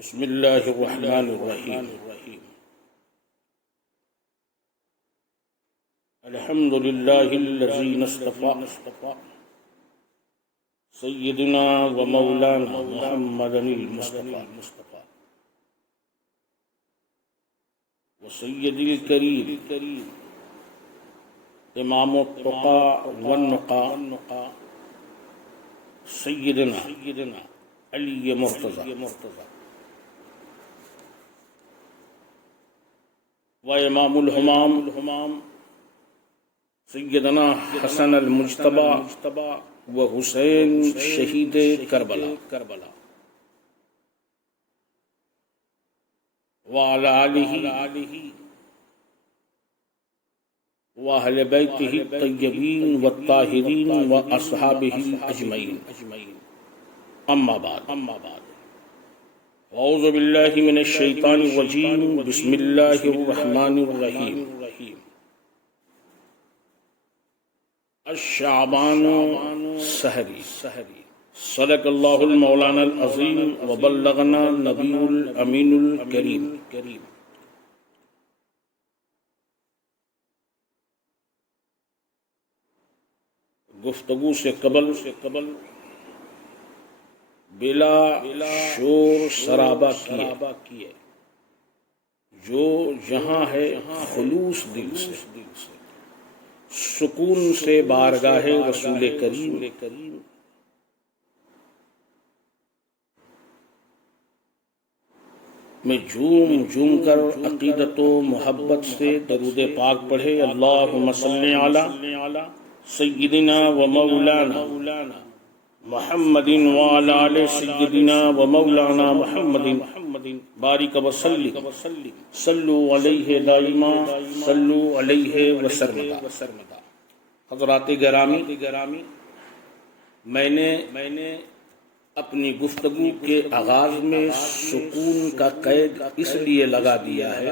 بسم اللہ الرحمن الرحیم الحمد للہ الذی اصطفى سیدنا و مولانا محمد المصطفى و سید الکریم امام التقى والنقى سیدنا علی مرتضی و امام الہمام سیدنا حسن المجتبی و حسین شہید کربلا وعلی آلہ و اہل بیتہ الطیبین والطاہرین و اصحابہ اجمعین اما بعد اعوذ باللہ من الشیطان الرجیم بسم اللہ الرحمن الرحیم الشعبان سحری صدق اللہ المولانا العظیم وبلغنا النبی الامین الکریم گفتگو سے قبل بلا شور سرابہ کیے جو جہاں ہے خلوص دل سے سکون سے بارگاہ رسول کریم میں جھوم کر عقیدت و محبت سے درود پاک پڑھے اللہم صلی علی سیدنا و مولانا محمد وعلی آل سیدنا و مولانا محمد بارک وسلم صلو علیہ دائما صلو علیہ وسرمدا۔ حضرات گرامی، میں نے اپنی گفتگو کے آغاز میں سکون کا قید اس لیے لگا دیا ہے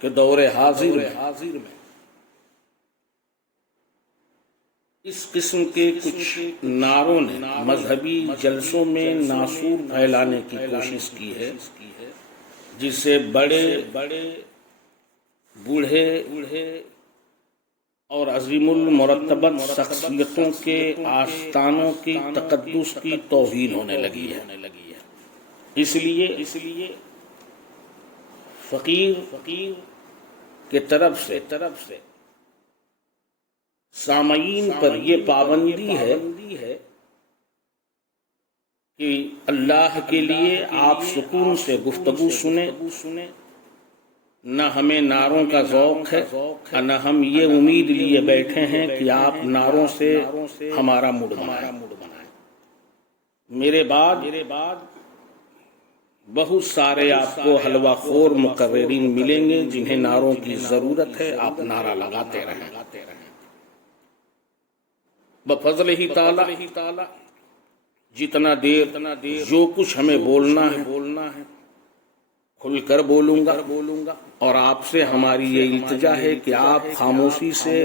کہ دور حاضر میں اس قسم کے کچھ نعروں نے مذہبی جلسوں میں ناسور پھیلانے کی کوشش کی ہے جس سے بڑے بوڑھے اور عظیم المرتبت شخصیتوں کے آستانوں کی تقدس کی توہین ہونے لگی ہے۔ اس لیے فقیر کے طرف سے سامعین پر یہ پابندی ہے کہ اللہ کے لیے آپ سکون سے گفتگو سنیں، نہ ہمیں نعروں کا ذوق ہے نہ ہم یہ امید لیے بیٹھے ہیں کہ آپ نعروں سے ہمارا موڈ بنائیں۔ میرے بعد بہت سارے آپ کو حلوہ خور مقررین ملیں گے جنہیں نعروں کی ضرورت ہے، آپ نعرہ لگاتے رہیں۔ بفضل ہی تعالی جتنا دیر جو کچھ ہمیں بولنا ہے کھل کر بولوں گا، اور آپ سے ہماری یہ التجا ہے کہ آپ خاموشی سے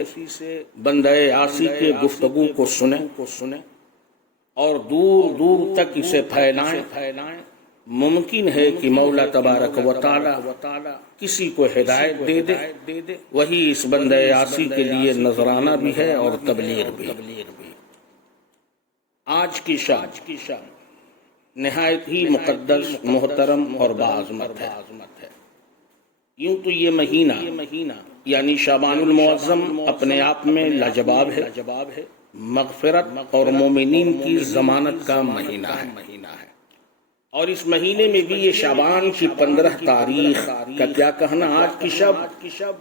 بندہ عاصی کے گفتگو کو سنیں اور دور تک اسے پھیلائیں۔ ممکن ہے کہ مولا تبارک و تعالی کسی کو ہدایت دے دے، وہی اس بندہ عاصی کے لیے نذرانہ بھی ہے اور تبلیغ بھی۔ آج کی شان نہایت ہی مقدس، محترم اور باعظمت ہے۔ یوں تو یہ مہینہ یعنی شعبان المعظم اپنے آپ میں لاجواب ہے، مغفرت اور مومنین کی ضمانت کا مہینہ ہے، اور اس مہینے میں بھی یہ شعبان کی 15 تاریخ کا کیا کہنا، آج کی شب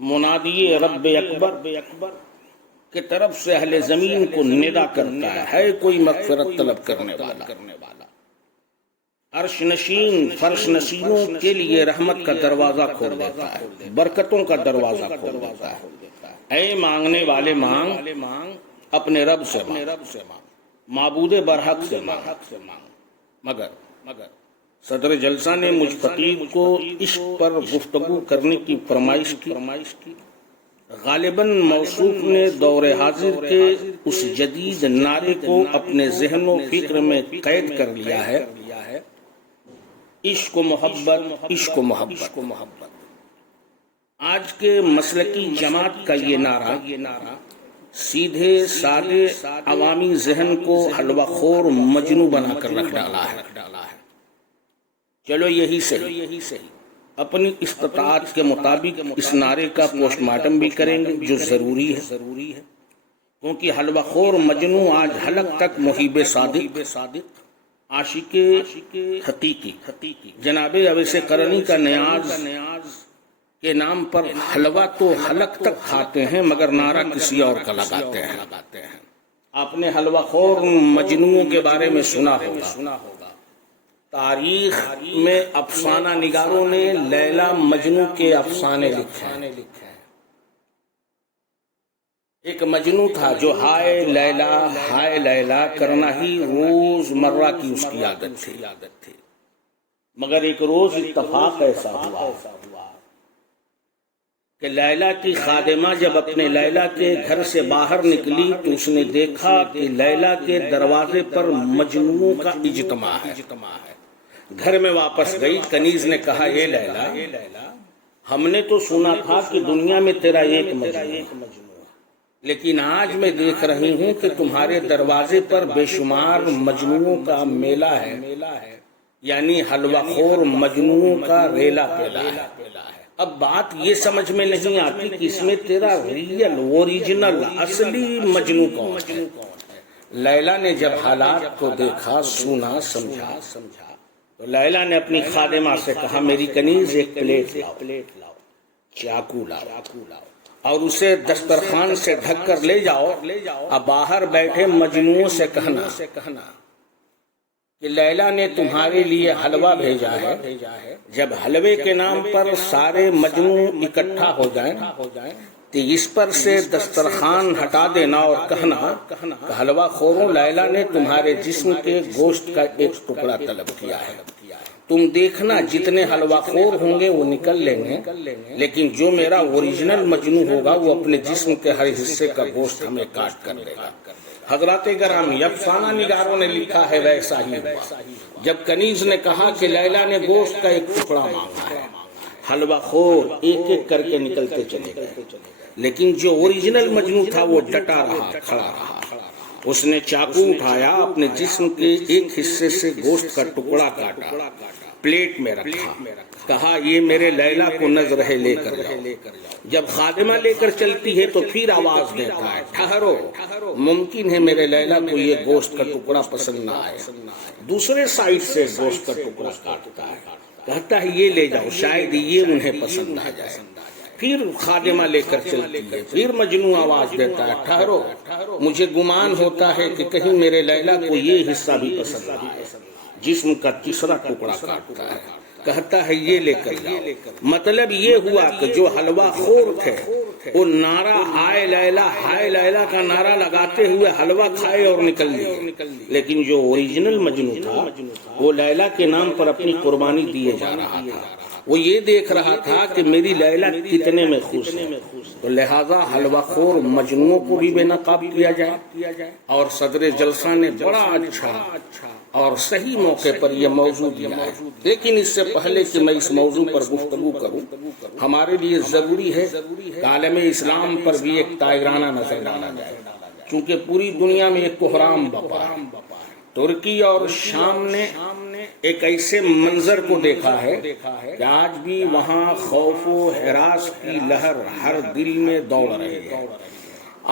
منادی رب اکبر کے طرف سے اہل زمین کو ندا کرتا ہے کوئی مغفرت طلب کرنے والا۔ عرش نشین فرش نشینوں کے لیے رحمت کا دروازہ کھول دیتا ہے، برکتوں کا دروازہ کھول دیتا ہے۔ اے مانگنے والے مانگ، اپنے رب سے مانگ، معبود برحق سے مانگ۔ مگر صدر جلسہ نے مجھ فقیر کو عشق پر گفتگو کرنے کی فرمائش کی، غالباً موصوف نے دور حاضر کے اس جدید نعرے کو اپنے ذہن و فکر میں قید کر لیا ہے، عشق و محبت، عشق و محبت۔ آج کے مسلکی جماعت کا یہ نعرہ سیدھے سادے عوامی ذہن کو حلوہ خور مجنوں بنا کر رکھ ڈالا ہے۔ چلو یہی صحیح، اپنی استطاعت کے مطابق اس نعرے کا پوسٹ مارٹم بھی کریں گے، جو ضروری ہے، کیونکہ حلوہ خور مجنوں آج حلق تک محب صادق، عاشق حقیقی جناب اویس قرنی کا نیاز کے نام پر حلوہ تو حلق تک کھاتے ہیں مگر نعرہ کسی اور کا لگاتے ہیں۔ آپ نے حلوہ خور مجنوں کے بارے میں سنا ہوگا، تاریخ میں افسانہ نگاروں نے لیلا مجنوں کے افسانے لکھے ہیں۔ ایک مجنوں تھا جو ہائے لیلا کرنا ہی روز مرہ کی اس کی عادت تھی، مگر ایک روز اتفاق ایسا ہوا کہ لیلا کی خادمہ جب اپنے لیلا کے گھر سے باہر نکلی تو اس نے دیکھا کہ لیلا کے دروازے پر مجنوں کا اجتماع ہے۔ گھر میں واپس گئی، کنیز نے کہا، اے لیلا، ہم نے تو سنا تھا کہ دنیا میں تیرا ایک مجنوں، لیکن آج میں دیکھ رہی ہوں کہ تمہارے دروازے پر بے شمار مجنوں کا میلہ ہے، یعنی حلوہ خور مجنوں کا ریلا پیلا ہے۔ اب بات یہ سمجھ میں نہیں آتی کہ اس میں تیرا ریئل اوریجنل اصلی مجنوں کون ہے؟ لیلا نے جب حالات کو دیکھا، سنا، سمجھا تو لیلا نے اپنی خادمہ سے کہا، میری کنیز ایک پلیٹ لاؤ، چاقو لاؤ اور اسے دسترخوان سے ڈھک کر لے جاؤ۔ اب باہر بیٹھے مجنوں سے کہنا کہ لیلا نے تمہارے لیے حلوہ بھیجا ہے، جب حلوے کے نام پر سارے مجنوں اکٹھا ہو جائیں تو اس پر سے دسترخوان ہٹا دینا اور کہنا کہ حلوہ خوروں، لیلا نے تمہارے جسم کے گوشت کا ایک ٹکڑا طلب کیا ہے۔ تم دیکھنا جتنے حلوہ خور ہوں گے وہ نکل لیں گے، لیکن جو میرا اوریجنل مجنوں ہوگا وہ اپنے جسم کے ہر حصے کا گوشت ہمیں کاٹ کر دے گا۔ حضرات گرامی، افسانہ نگاروں نے لکھا ہے ویسا ہی ہوا۔ جب کنیز نے کہا کہ لیلا نے گوشت کا ایک ٹکڑا مانگا ہے، حلوہ خور ایک ایک کر کے نکلتے چلے گئے، لیکن جو اوریجنل مجنوں تھا وہ ڈٹا رہا، کھڑا رہا۔ اس نے چاقو اٹھایا، اپنے جسم کے ایک حصے سے گوشت کا ٹکڑا کاٹا، پلیٹ میں رکھا، کہا، یہ میرے لیلا کو نذر ہے، لے کر جاؤ۔ جب خادمہ لے کر چلتی ہے تو پھر آواز دیتا ہے، ٹھہرو، ممکن ہے میرے لیلا کو یہ گوشت کا ٹکڑا پسند نہ آئے۔ دوسرے سائڈ سے گوشت کا ٹکڑا کاٹتا ہے، کہتا ہے، یہ لے جاؤ، شاید یہ انہیں پسند آ جائے۔ پھر خادمہ لے کر چلتی ہے، پھر مجنوں آواز دیتا ہے، ٹھہرو، مجھے گمان ہوتا ہے کہ کہیں میرے لیلا کو یہ حصہ بھی پسند نہ آئے۔ جسم کا تیسرا ٹکڑا کاٹتا ہے، کہتا ہے، یہ لے کر جاؤ۔ مطلب یہ ہوا کہ جو حلوہ خور تھے وہ نعرہ ہائے لیلا کا نعرہ لگاتے ہوئے حلوہ کھائے اور نکل لیے، لیکن جو اوریجنل مجنوں تھا وہ لیلا کے نام پر اپنی قربانی دیے جا رہا تھا۔ وہ یہ دیکھ رہا تھا کہ میری لیلا کتنے میں خوش ہے، تو لہذا حلوہ خور مجنوں کو بھی بے نقاب کیا جائے۔ اور صدر جلسہ نے بڑا اچھا اور صحیح موقع پر یہ موضوع دیا ہے۔ لیکن اس سے پہلے کہ میں اس موضوع پر گفتگو کروں، ہمارے لیے ضروری ہے کہ عالم اسلام پر بھی ایک تائرانہ نظر ڈالا جائے، چونکہ پوری دنیا میں ایک کوہرام بپا ہے۔ ترکی اور شام نے ایک ایسے منظر کو دیکھا ہے کہ آج بھی وہاں خوف و ہراس کی لہر ہر دل میں دوڑ رہی ہے۔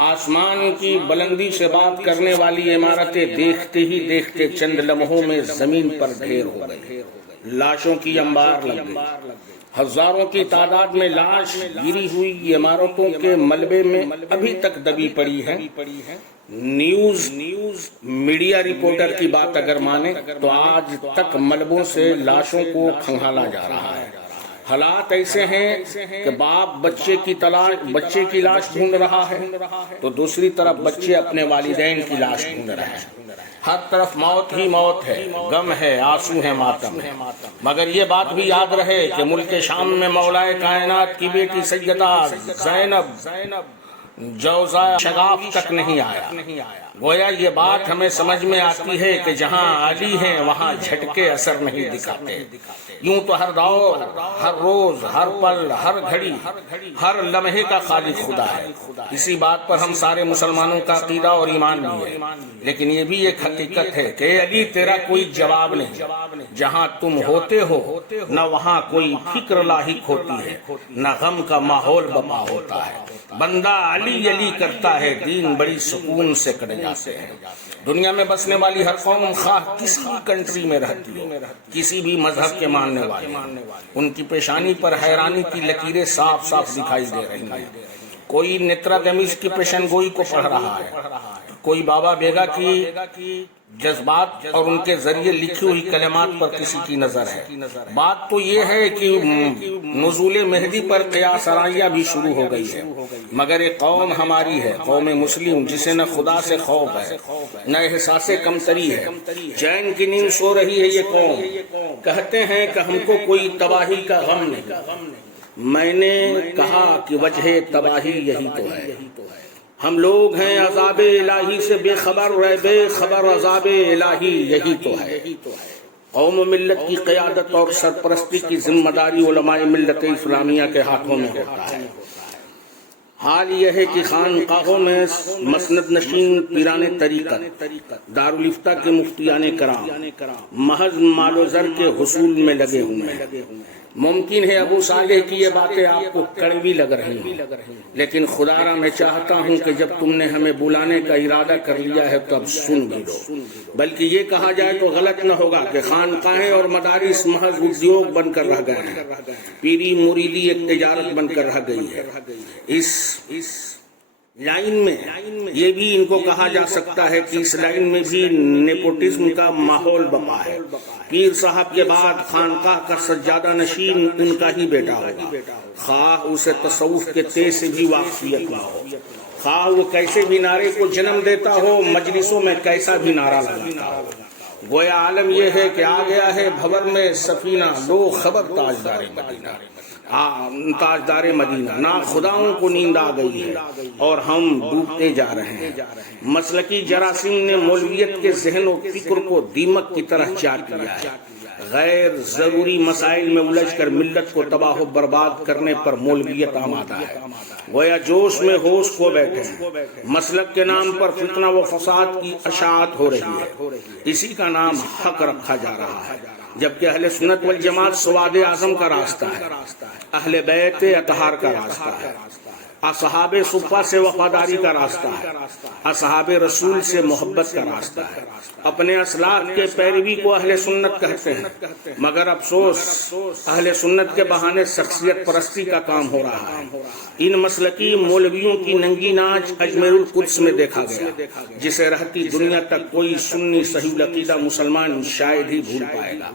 آسمان کی بلندی سے بات کرنے والی عمارتیں دیکھتے ہی دیکھتے چند لمحوں میں زمین پر ڈھیر ہو گئی، لاشوں کی انبار لگ گئی۔ ہزاروں کی تعداد میں لاش گری ہوئی عمارتوں کے ملبے میں ابھی تک دبی پڑی ہے۔ نیوز میڈیا رپورٹر کی بات اگر مانے تو آج تک ملبوں سے لاشوں کو کھنگالا جا رہا ہے۔ حالات ایسے ہیں کہ باپ بچے کی لاش ڈھونڈ رہا ہے تو دوسری طرف بچے اپنے والدین کی لاش ڈھونڈ رہے ہیں. ہر طرف موت ہی موت ہے، غم ہے، آنسو ہے، ماتم ہے. مگر یہ بات بھی یاد رہے کہ ملک شام میں مولائے کائنات کی بیٹی سیدہ زینب جوزہ شغاف تک نہیں آیا. گویا یہ بات ہمیں سمجھ میں آتی ہے کہ جہاں علی ہیں وہاں جھٹکے اثر نہیں دکھاتے. یوں تو ہر دور، ہر روز، ہر پل، ہر گھڑی، ہر لمحے کا خالق خدا ہے. اسی بات پر ہم سارے مسلمانوں کا عقیدہ اور ایمان بھی ہے. لیکن یہ بھی ایک حقیقت ہے کہ علی تیرا کوئی جواب نہیں. جہاں تم ہوتے ہو نہ وہاں کوئی فکر لاحق ہوتی ہے، نہ غم کا ماحول بپا ہوتا ہے. بندہ علی علی کرتا ہے، دین بڑی سکون سے کٹ جاتے ہیں. دنیا میں بسنے والی ہر قوم خواہ کس کی کنٹری میں رہتی ہو، کسی بھی مذہب کے ماننے والے، ان کی پیشانی پر حیرانی کی لکیریں صاف صاف دکھائی دے رہی ہیں. کوئی نترا تمیز کی پیشن گوئی کو پڑھ رہا ہے، کوئی بابا بیگا کی جذبات اور ان کے ذریعے لکھی ہوئی کلمات پر کسی کی نظر ہے. بات تو یہ ہے کہ نزول مہدی پر قیاس آرائیاں بھی شروع ہو گئی ہے. مگر ایک قوم ہماری ہے، قوم مسلم، جسے نہ خدا سے خوف ہے نہ احساس کمتری ہے. چین کی نیند سو رہی ہے یہ قوم. کہتے ہیں کہ ہم کو کوئی تباہی کا غم نہیں. میں نے کہا کہ وجہ تباہی یہی تو ہے. ہم لوگ ہیں عذاب الہی سے بے خبر، بے خبر عذاب الہی یہی تو ہے. قوم و ملت کی قیادت اور سرپرستی کی ذمہ داری علماء ملت اسلامیہ کے ہاتھوں میں ہوتا ہے. حال یہ ہے کہ خانقاہوں میں مسند نشین پیران طریقت، دارالفتہ کے مفتیان کرام محض مال و زر کے حصول میں لگے ہوئے ہیں. ممکن ہے ابو صالح کی یہ باتیں آپ کو کڑوی لگ رہی ہیں، لیکن خدا را میں چاہتا ہوں کہ جب تم نے ہمیں بلانے کا ارادہ کر لیا ہے تو اب سن بھی لو. بلکہ یہ کہا جائے تو غلط نہ ہوگا کہ خانقاہیں اور مدارس محض ادیوگ بن کر رہ گئے ہیں. پیری مریدی ایک تجارت بن کر رہ گئی ہے. اس لائن میں یہ بھی ان کو کہا جا سکتا ہے کہ اس لائن میں بھی نیپوٹزم کا ماحول بپا ہے. پیر صاحب کے بعد خانقاہ کا سجادہ نشین ان کا ہی بیٹا ہوگا، خواہ اسے تصوف کے تیز سے بھی واقفیت نہ ہو، خواہ وہ کیسے بھی نعرے کو جنم دیتا ہو، مجلسوں میں کیسا بھی نعرہ لگاتا ہو. گویا عالم یہ ہے کہ آ گیا ہے بھور میں سفینہ، لو خبر تاجدار مدینہ. تاجدار مدینہ، نا خداؤں کو نیند آ گئی ہے اور ہم ڈوبتے جا رہے ہیں. مسلکی جراثیم نے مولویت کے ذہن و فکر کو دیمک کی طرح چاٹ لیا ہے. غیر ضروری مسائل میں الجھ کر ملت کو تباہ و برباد کرنے پر مولویت آمادہ ہے. گویا جوش میں ہوش کھو بیٹھے ہیں. مسلک کے نام پر فتنہ و فساد کی اشاعت ہو رہی ہے. اسی کا نام حق رکھا جا رہا ہے، جبکہ اہل سنت والجماعت سواد اعظم کا راستہ ہے، اہل بیت اطہار کا راستہ ہے، اصحاب صفہ سے وفاداری کا راستہ ہے، اصحاب رسول سے محبت کا راستہ ہے. اپنے اسلاف کے پیروی کو اہل سنت کہتے ہیں، مگر افسوس اہل سنت کے بہانے شخصیت پرستی کا کام ہو رہا ہے. ان مسلکی مولویوں کی ننگی ناچ اجمیر القدس میں دیکھا گیا، جسے رہتی دنیا تک کوئی سنی صحیح العقیدہ مسلمان شاید ہی بھول پائے گا.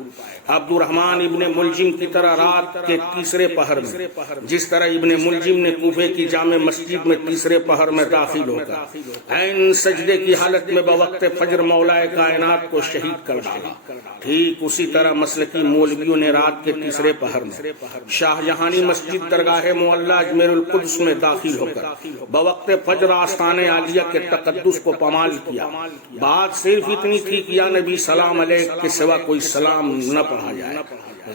عبد الرحمن ابن ملجم کی طرح رات کے تیسرے پہر میں، جس طرح ابن ملجم نے کوفے کی جامع مسجد میں تیسرے پہر میں داخل ہو کر عین سجدے کی حالت میں بوقت فجر مولائے کائنات کو شہید کر ڈالا، ٹھیک اسی طرح مسلکی مولویوں نے رات کے تیسرے پہر میں شاہ جہانی مسجد درگاہ معلیٰ اجمیر القدس میں داخل ہو کر بوقت فجر آستان عالیہ کے تقدس کو پامال کیا. بات صرف اتنی تھی کہ یا نبی سلام علیک کے سوا کوئی سلام نہ پڑھا جائے،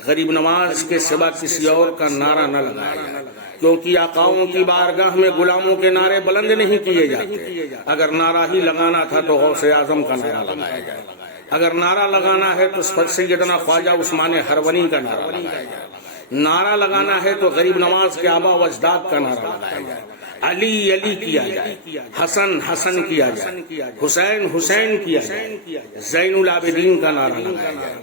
غریب نواز کے سوا کسی اور کا نعرہ نہ لگایا جائے، کیونکہ آقاؤں کی بارگاہ میں غلاموں کے نعرے بلند نہیں کیے جاتے. اگر نعرہ ہی لگانا تھا تو غوث اعظم کا نعرہ لگایا جائے، اگر نعرہ لگانا ہے تو سیدنا خواجہ عثمان ہرونی کا نعرہ لگایا جائے، نعرہ لگانا ہے تو غریب نواز کے آبا و اجداد کا نعرہ لگایا جائے، علی علی کیا جائے، حسن حسن کیا جائے، حسین حسین کیا جائے، زین العابدین کا نعرہ لگایا جائے،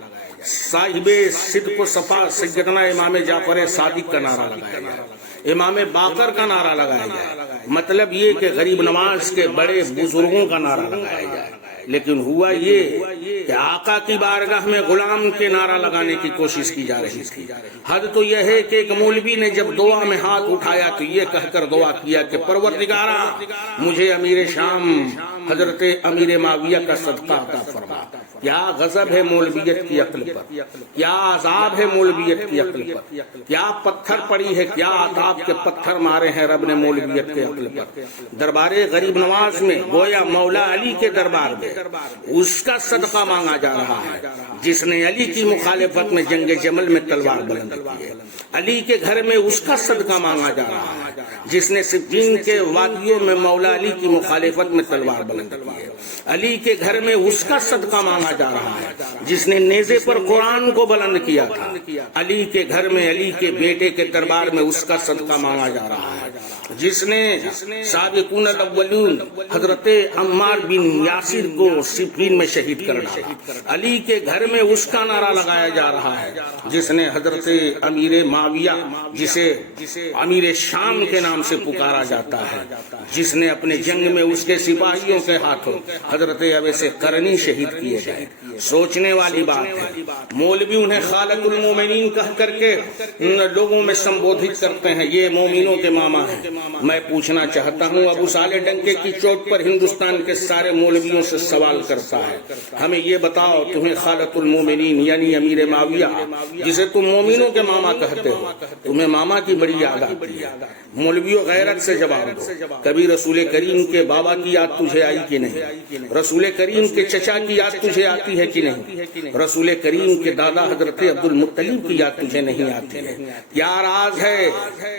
صاحب صدق و صفا سیدنا امام جعفر صادق کا نعرہ لگایا جائے، امام باقر کا نعرہ لگایا جائے. مطلب یہ کہ غریب نواز کے بڑے بزرگوں کا نعرہ لگایا جائے. لیکن ہوا یہ کہ آقا کی بارگاہ میں غلام کے نعرہ لگانے کی کوشش کی جا رہی تھی۔ حد تو یہ ہے کہ ایک مولوی نے جب دعا میں ہاتھ اٹھایا تو یہ کہہ کر دعا کیا کہ پروردگارا مجھے امیر شام حضرت امیر معاویہ کا صدقہ عطا فرما۔ کیا غضب ہے مولویت کی عقل پر، کیا عذاب ہے مولویت کی عقل پر، کیا پتھر پڑی ہے، کیا عذاب کے پتھر مارے ہیں رب نے مولویت کے عقل پر۔ دربار غریب نواز میں گویا مولا علی کے دربار میں اس کا صدقہ مانگا جا رہا ہے جس نے علی کی مخالفت میں جنگ جمل میں تلوار بلند کی ہے۔ علی کے گھر میں اس کا صدقہ مانگا جا رہا ہے جس نے صفین کے وادیوں میں مولا علی کی مخالفت میں تلوار بلند کی ہے۔ علی کے گھر میں اس کا صدقہ مانگا جا رہا ہے جس نے نیزے پر قرآن کو بلند کیا تھا۔ علی کے گھر میں علی کے بیٹے کے دربار میں اس کا صدقہ مانگا جا رہا ہے جس نے سابقون الاولون حضرت عمار بن یاسر کو صفین میں شہید کر ڈالا۔ علی کے گھر میں اس کا نعرہ لگایا جا رہا ہے جس نے حضرت امیر معاویہ جسے امیر شام کے نام سے پکارا جاتا ہے، جس نے اپنے جنگ میں اس کے سپاہیوں کے ہاتھوں حضرت اویس قرنی شہید کیے گئے۔ سوچنے والی بات ہے، مولوی انہیں خالق المومنین کہہ کر کے لوگوں میں سمبودھت کرتے ہیں، یہ مومنوں کے ماما ہیں۔ میں پوچھنا چاہتا ہوں، ابو صالح ڈنکے کی چوٹ پر ہندوستان کے سارے مولویوں سے سوال کرتا ہے، ہمیں یہ بتاؤ تمہیں خالق المومنین یعنی امیر معاویہ جسے تم مومنوں کے ماما کہتے ہو، تمہیں ماما کی بڑی یاد آتی ہے؟ مولویوں غیرت سے جواب دو، کبھی رسول کریم کے بابا کی یاد تجھے آئی کہ نہیں؟ رسول کریم کے چچا کی یاد تجھے آتی ہے کہ نہیں؟ رسول کریم کے دادا حضرت عبد المطلب کی یاد تجھے نہیں آتی ہے؟ کیا راز ہے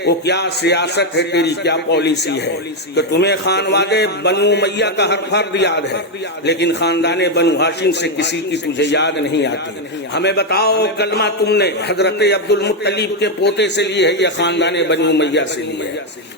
وہ، کیا سیاست ہے تیری، کیا پالیسی ہے کہ تمہیں خانواد بنو امیہ کا ہر فرد یاد ہے لیکن خاندان بنو ہاشم سے کسی کی تجھے یاد نہیں آتی؟ ہمیں بتاؤ کلمہ تم نے حضرت عبد المطلب کے پوتے سے لی ہے یا خاندان بنو امیہ سے لی ہے؟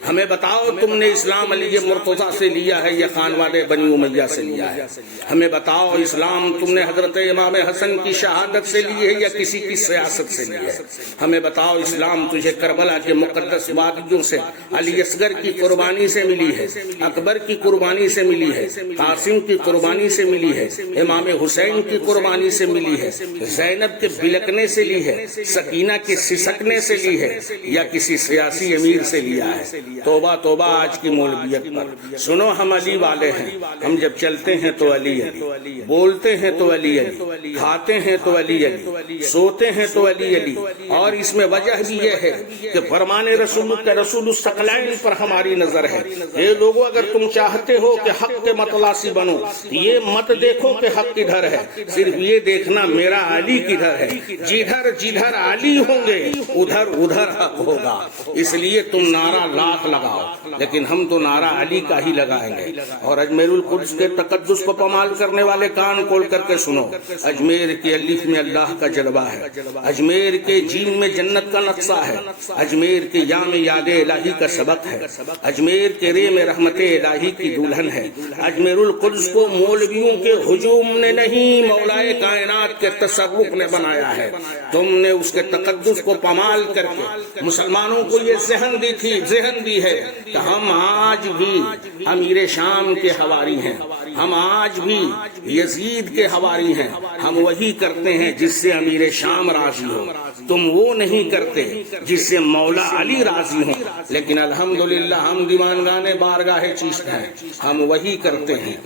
ہمیں بتاؤ تم نے اسلام علی مرتضیٰ سے لیا ہے یا خانواد بنو امیہ سے لیا ہے؟ ہمیں بتاؤ اسلام تم نے حضرت امام حسن کی شہادت سے لی ہے یا کسی کی سیاست سے لی ہے؟ ہمیں بتاؤ اسلام تجھے کربلا کے مقدس وادیوں سے علی اصغر کی قربانی سے ملی ہے، اکبر کی قربانی سے ملی ہے، قاسم کی قربانی سے ملی ہے، امام حسین کی قربانی سے ملی ہے، زینب کے بلکنے سے لی ہے، سکینہ کے سسکنے سے لی ہے یا کسی سیاسی امیر سے لیا ہے؟ توبہ توبہ آج کی مولویت پر۔ سنو ہم علی والے ہیں، ہم جب چلتے ہیں تو علی علی، بولتے ہیں تو علی علی، کھاتے ہیں تو علی علی، سوتے ہیں تو علی علی، اور اس میں وجہ بھی یہ ہے کہ فرمان رسول کے رسول الثقلین پر ہماری نظر ہے۔ اے لوگو اگر تم چاہتے ہو کہ حق کے متلاسی بنو، یہ مت دیکھو کہ حق کدھر ہے، صرف یہ دیکھنا میرا علی کدھر ہے۔ جدھر جدھر علی ہوں گے ادھر ادھر حق ہوگا، اس لیے تم نعرہ لاکھ لگاؤ لیکن ہم تو نعرہ علی کا ہی لگائیں گے۔ اور اجمیر القدس کے تقدس کو پامال کرنے والے کان کھول کر کے سنو، اجمیر کے الف میں اللہ کا جلوہ ہے، اجمیر کے جیم میں جنت کا نقشہ ہے، اجمیر کے یا میں یاد الہی کا سبق ہے، اجمیر کے رے میں رحمت الہی کی دلہن ہے۔ اجمیر القدس کو مولویوں کے ہجوم نے نہیں مولائے کائنات کے تصرف نے بنایا ہے۔ تم نے اس کے تقدس کو پامال کر کے مسلمانوں کو یہ ذہن دی ہے کہ ہم آج بھی امیر شام کے حواری ہیں، ہم آج بھی یزید کے حواری ہیں، ہم وہی کرتے ہیں جس سے امیر شام راضی ہو، تم وہ نہیں کرتے جس سے مولا علی راضی ہوں۔ لیکن الحمدللہ ہم دیوانگان بارگاہ چیشت ہیں، ہم وہی کرتے ہیں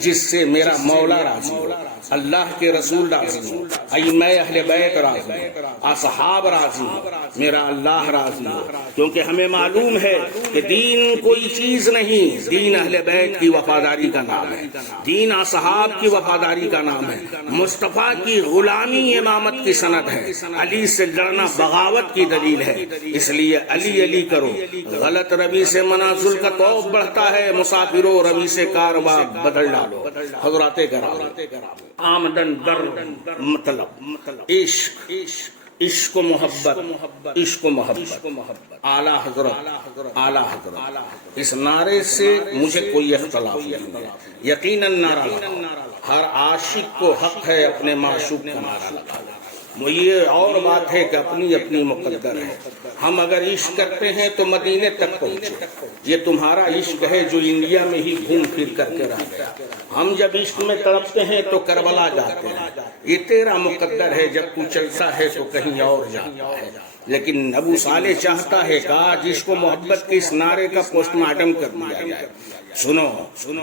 جس سے میرا مولا راضی ہو، اللہ کے رسول راضی ہو، ائمہ اہل بیت راضی ہو، اصحاب راضی ہو، میرا اللہ راضی ہو۔ کیونکہ ہمیں معلوم ہے کہ دین کوئی چیز نہیں، دین اہل بیت کی وفاداری کا نام ہے، دین اصحاب کی وفاداری کا نام ہے، مصطفیٰ کی غلامی امامت کی سند ہے، علی سے لڑنا بغاوت کی دلیل ہے۔ اس لیے علی علی کرو، غلط روی سے منازل کا توف بڑھتا ہے، مسافروں روی سے کارواں بدل ڈالو۔ حضرات کرام، آمدن در مطلب عشق، عشق و محبت، عشق و محبت، اعلیٰ حضرت، اعلیٰ حضرت، اس نعرے سے مجھے کوئی اختلاف نہیں، یقیناً نعرہ لگاؤ، ہر عاشق کو حق ہے اپنے معشوق کا نعرہ لگانا۔ یہ اور بات ہے کہ اپنی اپنی مقدر ہے، ہم اگر عشق کرتے ہیں تو مدینے تک پہنچے، یہ تمہارا عشق ہے جو انڈیا میں ہی گھوم پھر کر کے رہ گیا۔ ہم جب عشق میں تڑپتے ہیں تو کربلا جاتے ہیں، یہ تیرا مقدر ہے، جب تو چلتا ہے تو کہیں اور جاتا ہے۔ لیکن ابو صالح چاہتا ہے کاش عشق و محبت کے اس نعرے کا پوسٹ مارٹم کر دیا جائے۔ سنو،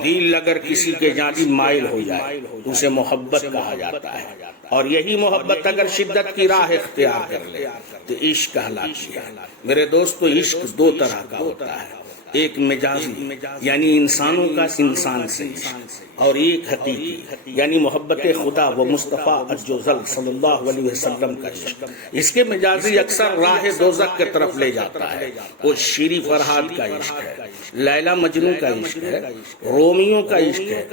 دل اگر کسی کے جانب مائل ہو جائے تو اسے محبت کہا جاتا ہے، اور یہی محبت اگر شدت کی راہ اختیار کر لے تو عشق کہلاتی ہے۔ میرے دوستو، عشق دو طرح کا ہوتا ہے، ایک مجازی یعنی انسانوں کا انسان سے عشق، اور ایک حقیقی یعنی محبت خدا و مصطفیٰ اجزل صلی اللہ علیہ وسلم کا عشق۔ اس کے مجازی اکثر راہ دوزخ کی طرف لے جاتا ہے، وہ شیری فرہاد کا عشق ہے، لیلا مجنوں کا عشق ہے، رومیوں کا عشق ہے،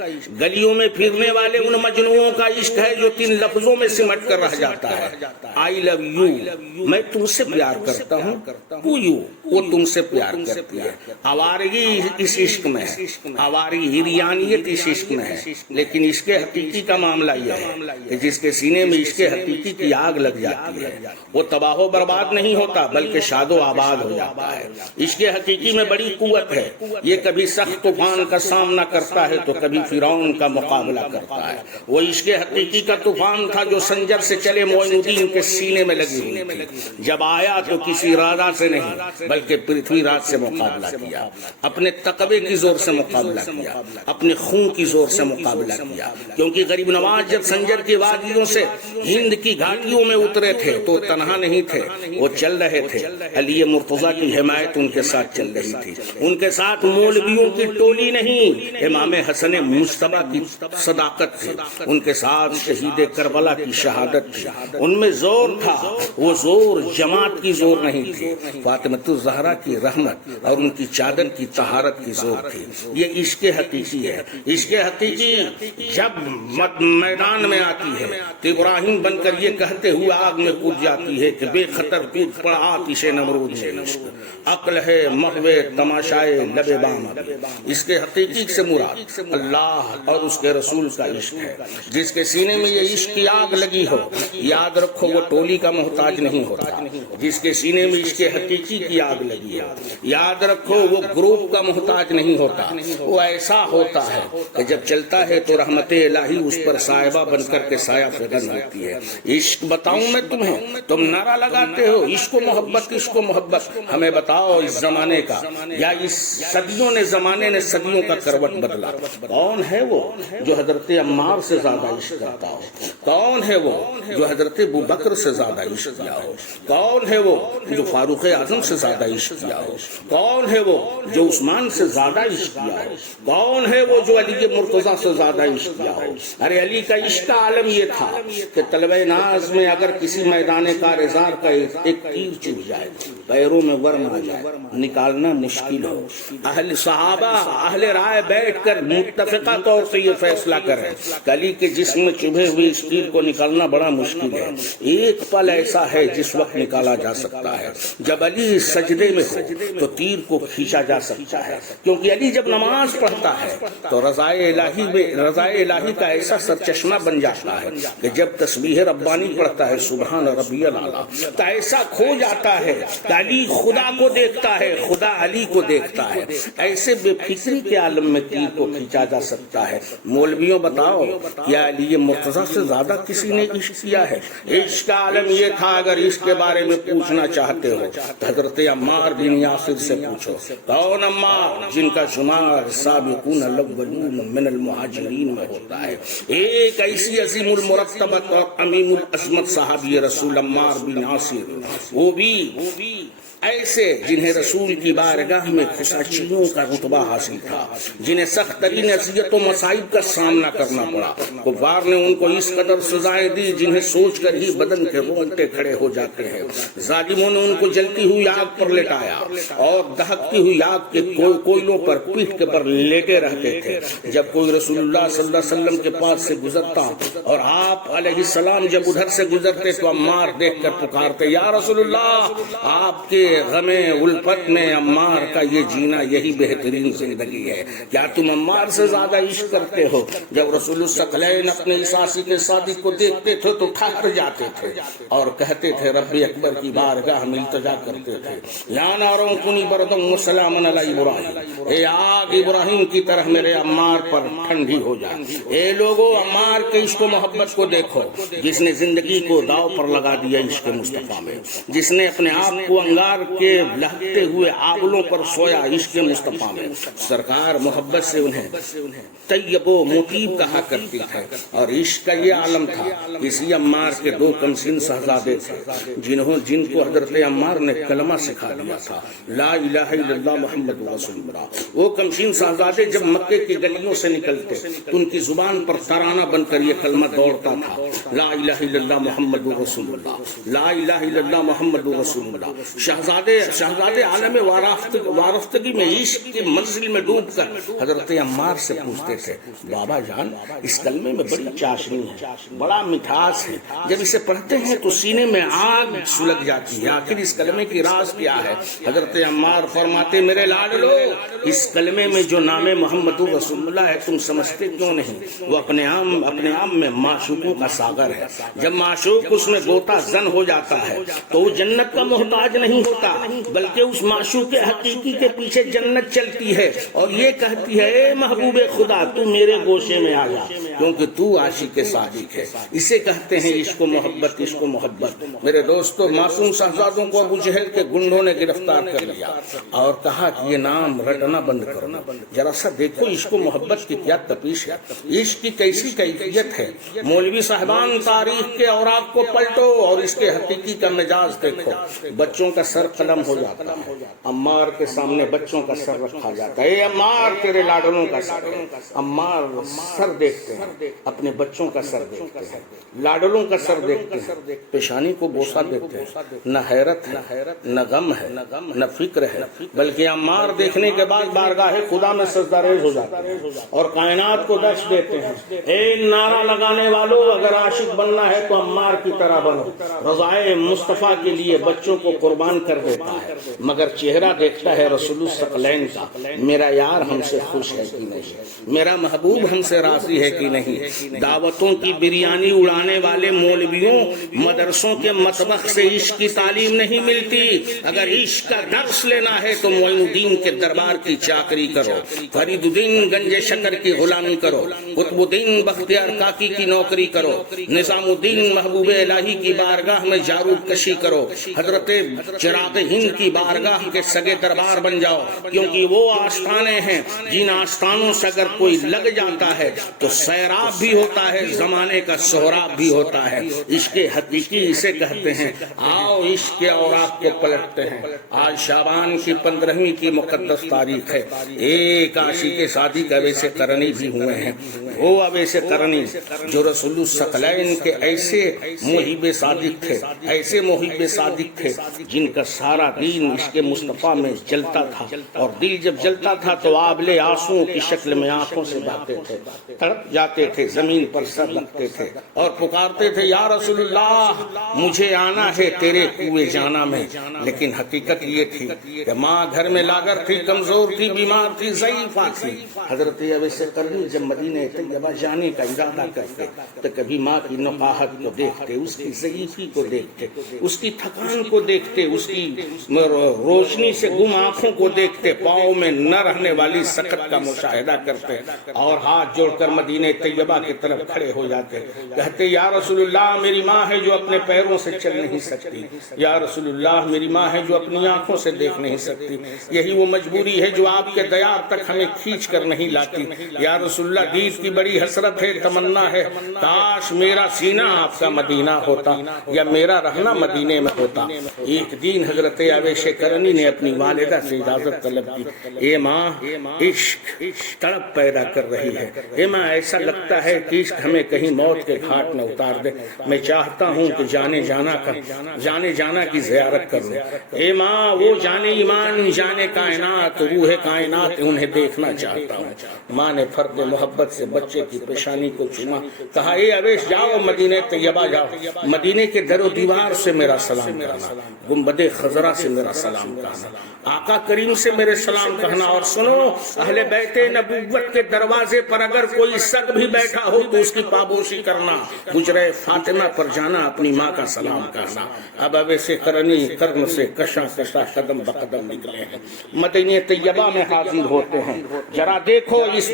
گلیوں میں پھرنے والے ان مجنوؤں کا عشق ہے جو 3 لفظوں میں سمٹ کر رہ جاتا ہے، آئی لو یو، میں تم سے پیار کرتا ہوں، تو یو، وہ تم سے پیار کرتی ہے۔ آوارگی اس عشق میں ہے، آوارگی ہریانیت اس عشق میں ہے، لیکن عشق حقیقی کا معاملہ یہ ہے کہ جس کے سینے میں عشق حقیقی کی آگ لگ جاتی ہے وہ تباہ و برباد نہیں ہوتا بلکہ شاد و آباد ہو جاتا ہے۔ عشق حقیقی میں بڑی قوت ہے، یہ کبھی سخت طوفان کا سامنا کرتا ہے تو کبھی فرعون کا مقابلہ کرتا ہے۔ وہ عشق حقیقی کا طوفان تھا جو سنجر سے چلے معین الدین کے سینے میں لگی ہوئی تھی، جب آیا تو کسی راجا سے نہیں بلکہ پرتھوی راج سے مقابلہ کیا، اپنے تقوی کی زور سے مقابلہ کیا، اپنے خون کی زور سے مقابلہ کیا، کیونکہ غریب نواز جب سنجر کی وادیوں سے ہند کی گھاٹیوں میں اترے تھے تو تنہا نہیں تھے، وہ چل رہے تھے، علی مرتضیٰ کی حمایت ان کے ساتھ چل رہی تھی، ان کے ساتھ مولویوں کی ٹولی نہیں، امام حسن مجتبیٰ کی صداقت تھی، ان کے ساتھ شہید کربلا کی شہادت تھی، ان میں زور تھا، وہ زور جماعت کی زور نہیں تھی، فاطمۃ الزہرا کی رحمت اور ان کی چادر کی طہارت کی زور تھی۔ یہ عشق حقیقی ہے۔ عشق حقیقی جب میدان میں آتی ہے تو ابراہیم بن کر یہ کہتے ہوئے آگ میں کود جاتی ہے کہ بے خطر کود پڑا آتش نمرود میں عشق، عقل ہے محو تماشائے لب بام۔ اس کے حقیقی سے مراد اللہ اور اس کے رسول کا عشق ہے۔ جس کے سینے میں یہ عشق کی آگ لگی ہو، یاد رکھو وہ ٹولی کا محتاج نہیں ہوتا۔ جس کے سینے میں عشق حقیقی کی آگ لگی ہو، یاد رکھو وہ گروپ کا محتاج نہیں ہوتا، وہ ایسا ہوتا ہے کہ جب چلتا ہے تو رحمت الہی اس پر صاحبہ بن کر کے سایہ فگن ہوتی ہے۔ عشق بتاؤں میں تمہیں، تم نعرہ لگاتے ہو عشق و محبت، عشق و محبت، ہمیں بتاؤ اس زمانے کا یا اس زمانے نے صدیوں کا کروٹ بدلا، کون ہے وہ جو حضرت عمار سے زیادہ عشق کرتا ہو؟ کون ہے وہ جو حضرت ابوبکر سے زیادہ عشق کیا ہو؟ کون ہے وہ جو فاروق اعظم سے زیادہ عشق کیا ہو؟ کون ہے وہ جو عثمان سے زیادہ عشق کیا ہو؟ کون ہے وہ جو علی مرتضیٰ سے زیادہ عشق کیا ہو؟ ارے علی کا عشق کا عالم یہ تھا کہ طلبہ ناز میں اگر کسی میدان کارزار کا ایک تیر چبھ جائے، پیروں میں ورم آ جائے، نکالنا مشکل ہو، اہل صحابہ اہل رائے بیٹھ کر متفقہ طور سے یہ فیصلہ کریں کہ علی کے جسم میں چبھے ہوئے اس تیر کو نکالنا بڑا مشکل ہے۔ ایک پل ایسا ہے جس وقت نکالا جا سکتا ہے جب علی سجدے میں ہو تو تیر کو کھینچا جا سکتا ہے، کیونکہ علی جب نماز پڑھتا ہے تو رضائے الہی کا ایسا سرچشمہ بن جاتا ہے کہ جب تسبیح ربانی پڑھتا ہے سبحان ربی الاعلی تو ایسا کھو جاتا ہے کہ علی خدا کو دیکھتا ہے، خدا علی کو دیکھتا ہے۔ ایسے بے فکری کے عالم میں تیر کو کھینچا جا سکتا ہے۔ مولویوں بتاؤ کیا علی مرتضیٰ سے زیادہ کسی نے عشق کیا ہے؟ عشق کا عالم یہ تھا، اگر عشق کے بارے میں پوچھنا چاہتے ہو تو حضرت عمار بن یاسر سے پوچھو۔ کون عمار؟ جن کا شمار سابقون الاولون من المہاجرین میں ہوتا ہے۔ ایک ایسی عظیم المرتبت اور عمیم العظمت صحابی رسول عمار بن یاسر، وہ بھی ایسے جنہیں رسول کی بارگاہ میں خساچیوں کا رتبہ حاصل تھا، جنہیں سخت ترین اذیت و مصائب کا سامنا کرنا پڑا۔ کفار نے ان کو اس قدر سزائیں دی جنہیں سوچ کر ہی بدن کے رونگٹے کھڑے ہو جاتے ہیں۔ ظالموں نے ان کو جلتی ہوئی آگ پر لٹایا اور دہکتی ہوئی آگ کے کوئلوں پر پیٹھ کے پر لیٹے رہتے تھے۔ جب کوئی رسول اللہ صلی اللہ علیہ وسلم کے پاس سے گزرتا اور آپ علیہ السلام جب ادھر سے گزرتے تو عمار دیکھ کر پکارتے، یا رسول اللہ، آپ کے غم الفت میں عمار کا یہ جینا یہی بہترین زندگی ہے۔ کیا تم عمار سے زیادہ عشق کرتے ہو؟ جب رسول الثقلین اپنے اس عاشق صادق کو دیکھتے تھے تو ٹھہر جاتے تھے اور کہتے تھے رب اکبر کی بارگاہ میں التجا کرتے تھے، یا ناروں کنی بردم وسلام علی ابراہیم، اے آگ ابراہیم کی طرح میرے عمار پر ٹھنڈی ہو جائے۔ اے لوگوں، عمار کے عشق و محبت کو دیکھو، جس نے زندگی کو داؤ پر لگا دیا عشق مصطفیٰ میں، جس نے اپنے آپ کو انگار کے لہکتے ہوئے آبلوں پر سویا عشق مصطفیٰ میں۔ سرکار محبت سے انہیں طیب و مطیب کہا کرتی تھے، اور عشق کا یہ عالم تھا۔ اسی عمار کے دو کمسین شہزادے تھے جن کو حضرت عمار نے کلمہ سکھا دیا تھا، لا الہ الا اللہ محمد رسول اللہ۔ وہ کمسین شہزادے جب مکے کی گلیوں سے نکلتے تو ان کی زبان پر ترانہ بن کر یہ کلمہ دوڑتا تھا، لا الہ الا اللہ محمد رسول اللہ، لا الہ الا اللہ محمد رسول اللہ۔ شہزادے عالم وارفتگی میں عشق کی منزل میں ڈوب کر حضرت عمار سے پوچھتے تھے، بابا جان اس کلمے میں بڑی چاشنی ہے، بڑا مٹھاس ہے، جب اسے پڑھتے ہیں تو سینے میں آگ سلگ جاتی ہے، آخر اس کلمے کی راز کیا ہے؟ حضرت عمار فرماتے، میرے لاڈلو، اس کلمے میں جو نام محمد رسول اللہ ہے تم سمجھتے کیوں نہیں؟ وہ اپنے آپ میں معشوقوں کا ساغر ہے۔ جب معشوق اس میں غوطہ زن ہو جاتا ہے تو وہ جنت کا محتاج نہیں ہوتا، بلکہ اس معشوق حقیقی کے پیچھے جنت چلتی ہے اور یہ کہتی ہے، اے محبوب خدا تو میرے گوشے میں آ جا، کیونکہ تو عاشق صادق ہے۔ اسے کہتے ہیں عشق و محبت، عشق و محبت۔ میرے دوستو، معصوم شہزادوں کو ابو جہل کے گنڈوں نے گرفتار کر لیا اور کہا کہ یہ نام رٹنا بند کرو، ذرا سا دیکھو عشق و محبت کی کیا تپیش ہے، عشق کی کیسی کیفیت ہے۔ مولوی صاحبان، تاریخ کے اوراق کو پلٹو اور اس کے حقیقی کا مزاج دیکھو۔ بچوں کا سر قلم ہو جاتا ہے، عمار کے سامنے بچوں کا سر رکھا جاتا ہے، اے عمار تیرے لاڈلوں کا سر ہے۔ عمار سر دیکھتے ہیں، اپنے بچوں کا سر دیکھتے ہیں، لاڈلوں کا سر دیکھتے ہیں، پیشانی کو بوسہ دیتے ہیں۔ نہ حیرت ہے، نہ غم ہے، نہ فکر ہے، بلکہ عمار دیکھنے کے بعد بارگاہ خدا میں سجدہ ریز ہو جاتے ہیں اور کائنات کو درس دیتے ہیں، اے نعرہ لگانے والوں، اگر عاشق بننا ہے تو عمار کی طرح بنو۔ رضائے مصطفیٰ کے لیے بچوں کو قربان کر دیتا ہے، مگر چہرہ دیکھتا ہے رسول الثقلین کا، میرا یار ہم سے خوش ہے کہ نہیں، میرا محبوب ہم سے راضی ہے کہ نہیں۔ دعوتوں کی بریانی اڑانے والے مولویوں، مدرسوں کے مطبخ سے عشق کی تعلیم نہیں ملتی۔ اگر عشق کا درس لینا ہے تو معین الدین کے دربار کی چاکری کرو، فرید الدین گنج شکر کی غلامی کرو، قطب الدین بختیار کاکی کی نوکری کرو، نظام الدین محبوب الہی کی بارگاہ میں جارود کشی کرو، حضرت چراغ ہند کی بارگاہ کے سگے دربار بن جاؤ، کیونکہ وہ آستانے ہیں جن آستانوں سے اگر کوئی لگ جاتا ہے تو سیراب بھی ہوتا ہے، زمانے کا سہراب بھی ہوتا ہے۔ عشق حقیقی اسے کہتے ہیں۔ آؤ عشق کے اوراق کو پلٹتے ہیں۔ آج شعبان کی 15ویں کی مقدس تاریخ ہے۔ ایک عاشق صادق اویس قرنی بھی ہوئے ہیں، وہ اویس قرنی جو رسول الثقلین کے ایسے محب صادق تھے، ایسے محب صادق تھے جن کا سارا دین عشق مصطفیٰ میں جلتا تھا، اور دل جب جلتا تھا تو آبلے آنسوؤں کی شکل میں آنکھوں سے بہتے تھے، تڑپ جاتے تھے، زمین پر سر رکھتے تھے اور پکارتے تھے، یا رسول اللہ مجھے آنا ہے تیرے کوئے جانا میں۔ لیکن حقیقت یہ تھی کہ ماں گھر میں لاغر تھی، کمزور تھی، بیمار تھی، ضعیفہ تھی۔ حضرت اویس قرنی جب مدینہ طیبہ جانے کا ارادہ کرتے تو کبھی ماں کی نقاہت کو دیکھتے، اس کی ضعیفی کو دیکھتے، اس کی تھکان کو دیکھتے، اس کی روشنی سے گم آنکھوں کو دیکھتے، پاؤں میں نہ رہنے والی سخت کا مشاہدہ کرتے اور ہاتھ جوڑ کر مدینہ طیبہ کی طرف کھڑے ہو جاتے، کہتے، یا رسول اللہ میری ماں ہے جو اپنے پیروں سے چل نہیں سکتی، یا رسول اللہ میری ماں ہے جو اپنی آنکھوں سے دیکھ نہیں سکتی، یہی وہ مجبوری ہے جو آپ کے دیار تک ہمیں کھینچ کر نہیں لاتی، یا رسول اللہ دید کی بڑی حسرت ہے، تمنا ہے، کاش میرا سینہ آپ کا مدینہ ہوتا یا میرا رہنا مدینے میں ہوتا۔ ایک دن حضرت اویس قرنی نے اپنی والدہ سے اجازت طلب کی، اے ماں عشق تڑپ پیدا کر رہی ہے، اے ماں ایسا لگتا ہے کہ عشق ہمیں کہیں موت کے گھاٹ میں اتار دے، میں چاہتا ہوں کہ جانے جانا کی زیارت کر لوں۔ اے ماں وہ جانے ایمان جانے کائنات روح روح کائنات انہیں دیکھنا چاہتا ہوں۔ ماں نے فرد محبت سے بچے کی پیشانی کو چوما، کہا اے اویس جاؤ مدینہ طیبہ جاؤ، مدینے کے در و دیوار سے میرا سلام کرنا، گنبد خضرا سے میرا سلام کہنا، آقا کریم سے میرے سلام کہنا، اور سنو اہل بیت نبوت کے دروازے پر اگر کوئی سگ بھی بیٹھا ہو تو اس کی پابوسی کرنا، حجرہ فاطمہ پر جانا، اپنی ماں کا سلام کہنا۔ اب اویس قرنی قرن سے کشا کشا قدم بقدم نکلے ہیں، مدینہ طیبہ میں حاضر ہوتے ہیں۔ ذرا دیکھو اس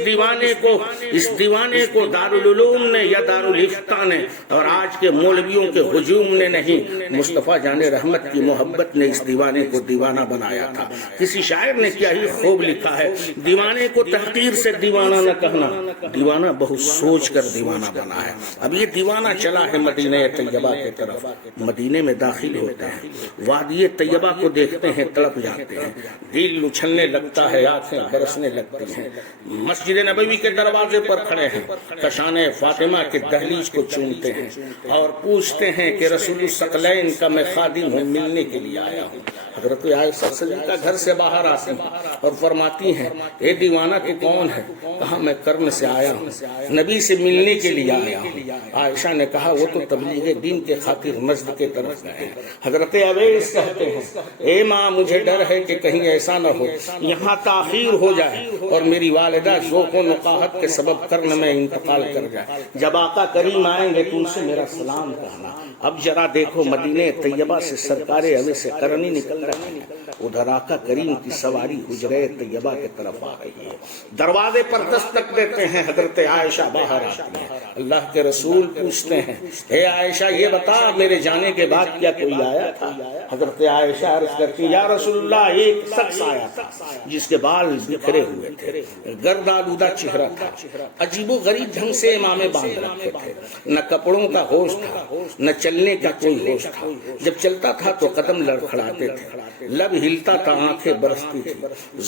دیوانے کو دارالعلوم نے یا دارالفتہ نے اور آج کے مولویوں کے ہجوم نے نہیں، مصطفیٰ جان رحمت کی محبت نے اس دیوانے کو دیوانہ بنایا تھا۔ کسی شاعر نے کیا ہی خوب لکھا ہے، دیوانے کو تحقیر سے دیوانہ نہ کہنا، دیوانہ بہت سوچ کر دیوانہ بنا ہے۔ اب یہ دیوانہ چلا ہے مدینہ طیبہ کی طرف، مدینے میں داخل ہوتے ہیں، وادی طیبہ کو دیکھتے ہیں، تڑپ جاتے ہیں، دل اچھلنے لگتا ہے، آنکھیں برسنے لگتی ہیں۔ مسجد نبوی کے دروازے پر کھڑے ہیں، کشان فاطمہ کے دہلیز کو چومتے ہیں اور پوچھتے ہیں کہ رسول الثقلین کا میں خادم ہوں، ملنے کے لیے آیا ہوں۔ حضرت عائشہ صدیقہ گھر سے باہر آتی ہیں اور فرماتی ہیں اے دیوانہ تو کون ہے؟ کہا میں کرن سے آیا ہوں، نبی سے ملنے کے لیے آیا ہوں۔ عائشہ نے کہا وہ تو تبلیغ دین کے خاطر مسجد کے طرف گئے ہیں۔ حضرت اویس کہتے ہیں اے ماں مجھے ڈر ہے کہ کہیں ایسا نہ ہو یہاں تاخیر ہو جائے اور میری والدہ ذوق و نقاہت کے سبب کرن میں انتقال کر جائے، جب آقا کریم آئیں گے تو ان سے میرا سلام کہنا۔ اب ذرا دیکھو مدینہ طیبہ سے سرکار اویس قرنی نکل رہے ہیں، ادھر آقا کریم کی سواری حجرہ طیبہ کی طرف آ رہی ہے، دروازے پر دستک دیتے ہیں، حضرت عائشہ باہر آتی ہیں، اللہ کے رسول پوچھتے ہیں اے عائشہ یہ بتا میرے جانے کے بعد کیا کوئی آیا تھا؟ حضرت عائشہ عرض کرتی یا رسول اللہ ایک شخص آیا تھا جس کے بال بکھرے ہوئے تھے، گرد آلودہ چہرہ تھا، عجیب و غریب ڈھنگ سے امامے باندھ رکھے تھے، نہ کپڑوں کا ہوش تھا نہ چلنے کا کوئی ہوش تھا، جب چلتا تھا تو قدم لڑکھڑاتے تھے، لب ہلتا تھا، آنکھیں برستی تھی،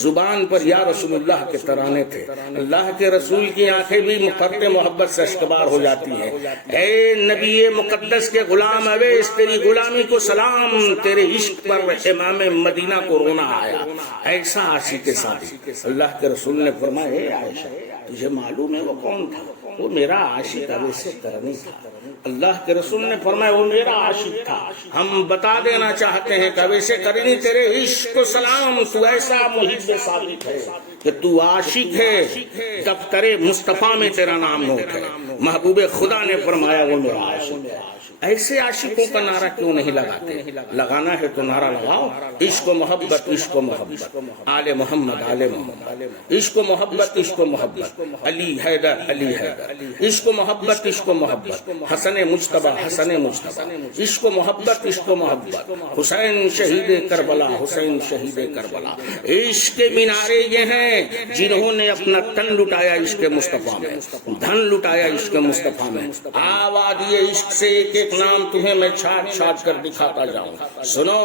زبان پر یا رسول اللہ کے ترانے تھے۔ اللہ کے رسول کی آنکھیں بھی فرط محبت سے اشکبار ہو جاتی ہیں۔ اے نبی مقدس کے غلام اویس تیری غلامی کو سلام، تیرے عشق پر امام مدینہ کو رونا آیا، ایسا عاشق صادق۔ اللہ کے رسول نے فرمایا اے عائشہ تجھے معلوم ہے وہ کون تھا؟ وہ میرا عاشق اویس قرنی تھا۔ اللہ کے رسول نے فرمایا وہ میرا عاشق تھا، ہم بتا دینا چاہتے ہیں کہ اویس قرنی تیرے عشق کو سلام، تو ایسا محب صادق ہے کہ تو عاشق ہے، دفتر مصطفیٰ میں تیرا نام نوٹ ہے۔ محبوب خدا نے فرمایا وہ میرا عاشق ہے۔ ایسے عاشقوں کا نعرہ کیوں نہیں لگاتے؟ لگانا ہے تو نعرہ لگاؤ، عشق و محبت، عشق و محبت، آل محمد آل محمد، عشق و محبت، عشق و محبت، علی حیدر علی حیدر، عشق و محبت، عشق و محبت، حسن مجتبی حسن مجتبی، عشق و محبت، عشق و محبت، حسین شہید کربلا حسین شہید کربلا۔ عشق کے مینارے یہ ہیں جنہوں نے اپنا تن لٹایا عشق مصطفیٰ میں، دھن لٹایا عشق مصطفیٰ میں۔ آوادی عشق سے ایک ایک نام تمہیں میں چھاٹ چھاٹ کر دکھاتا جاؤں۔ سنو